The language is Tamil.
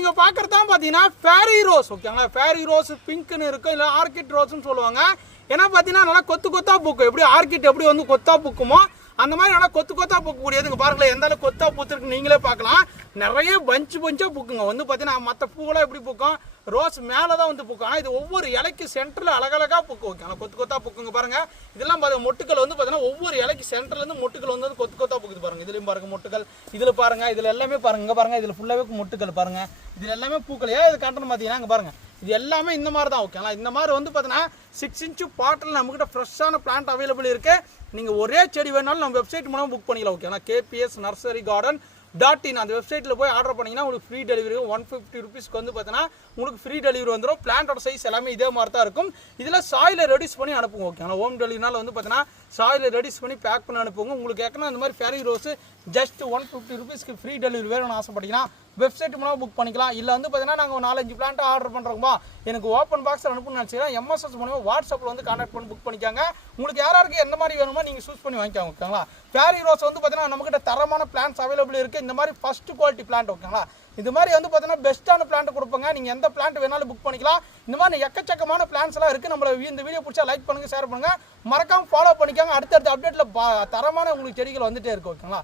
நீங்கள் பார்க்குறது தான் பார்த்தீங்கன்னா ஃபேரி ரோஸ் ஓகேங்களா. ஃபேரி ரோஸ் பிங்க்னு இருக்கும், இல்லை ஆர்கிட் ரோஸ்ன்னு சொல்லுவாங்க. ஏன்னா பார்த்தீங்கன்னா நல்லா கொத்து கொத்தா பூக்கும். எப்படி ஆர்கிட் எப்படி வந்து கொத்தா பூக்குமோ அந்த மாதிரி நல்லா கொத்து கொத்தா பூக்கக்கூடியதுங்க. பாருங்களேன் எந்த அளவுக்கு கொத்தா பூத்துருக்கு நீங்களே பார்க்கலாம். நிறைய பஞ்சாக பூக்குங்க. வந்து பார்த்தீங்கன்னா மற்ற பூவெல்லாம் எப்படி பூக்கும், ரோஸ் மேலே தான் வந்து பூக்கும். ஆனால் இது ஒவ்வொரு இலைக்கு சென்டரில் அழகழகாக பூக்கும். ஓகே, ஆனால் கொத்து கொத்தா பூக்குங்க பாருங்கள். இதெல்லாம் பாருங்கள் மொட்டுக்கள் வந்து பார்த்தீங்கன்னா ஒவ்வொரு இலைக்கு சென்டர்லேருந்து மொட்டுக்கள் வந்து கொத்து கொத்தா பூக்குது பாருங்கள். இதுலையும் பாருங்கள் மொட்டுக்கள், இதில் பாருங்கள், இதில் எல்லாமே பாருங்கள். இங்கே பாருங்கள், இதில் ஃபுல்லாகவே மொட்டுக்கள் பாருங்கள். இதில் எல்லாமே பூக்கள். ஏன் இது காட்டுன்னு பார்த்தீங்கன்னா இங்கே பாருங்கள், இது எல்லாமே இந்த மாதிரி தான். ஓகேங்களா, இந்த மாதிரி வந்து பார்த்தீங்கன்னா 6 இன்ச்சு பாட்டில் நம்மகிட்ட ஃப்ரெஷ்ஷான பிளான்ட் அவைலபிள் இருக்குது. நீங்கள் ஒரே செடி வேணாலும் நம்ம வெப்சைட் மூலமாக புக் பண்ணிக்கலாம். ஓகேங்களா, KPS Nursery Garden .in அந்த வெப்சைட்டில் போய் ஆர்டர் பண்ணிங்கன்னா உங்களுக்கு ஃப்ரீ டெலிவரி 150 ருபீஸ்க்கு வந்து பார்த்தீங்கன்னா உங்களுக்கு ஃப்ரீ டெலிவரி வந்துடும். பிளான்ட்டோட சைஸ் எல்லாமே இதே மாதிரி தான் இருக்கும். இதில் சாயிலை ரெடியூஸ் பண்ணி அனுப்புங்க. ஓகேங்களா, ஹோம் டெலிவரினால வந்து பார்த்தீங்கன்னா சாயிலை ரெடியூஸ் பண்ணி பேக் பண்ணி அனுப்புங்க. உங்களுக்கு ஏற்கனவே அந்த மாதிரி ஃபேரி ரோஸ் ஜஸ்ட் 150 ருபீஸ்க்கு ஃப்ரீ டெலிவரி வேணும்னு ஆசைப்பட்டீங்கன்னா வெப்சைட் மூலமாக புக் பண்ணிக்கலாம். இல்லை வந்து பார்த்தீங்கன்னா நாங்கள் 4-5 பிளான்ட் ஆர்டர் பண்ணுறோமா, எனக்கு ஓப்பன் பாக்ஸில் அனுப்புன்னு நினச்சிங்கன்னா MSS மூலமாக வாட்ஸ்அப்பில் வந்து கான்டாக்ட் பண்ணி புக் பண்ணிக்காங்க. உங்களுக்கு யாராருக்கு எந்த மாதிரி வேணுமோ நீங்கள் சூஸ் பண்ணி வாங்கிக்காங்க. ஓகேங்களா, ஃபேரி ரோஸ் வந்து பார்த்தீங்கன்னா நம்மகிட்ட தரமான பிளான்ஸ் அவைலபிள் இருக்குது. இந்த மாதிரி ஃபஸ்ட் குவாலிட்டி பிளான்ட். ஓகேங்களா, இது மாதிரி வந்து பார்த்தீங்கன்னா பெஸ்ட்டான பிளான்ட் கொடுப்போங்க. நீங்கள் எந்த பிளான்ட் வேணாலும் புக் பண்ணிக்கலாம். இந்த மாதிரி எக்கச்சக்கமான பிளான்ஸ் எல்லாம் இருக்குது. நம்மள இந்த வீடியோ பிடிச்சா லைக் பண்ணுங்கள், ஷேர் பண்ணுங்கள், மறக்காமல் ஃபாலோ பண்ணிக்காங்க. அடுத்தடுத்த அப்டேட்டில் தரமான உங்களுக்கு செடிகள் வந்துட்டே இருக்கும். ஓகேங்களா.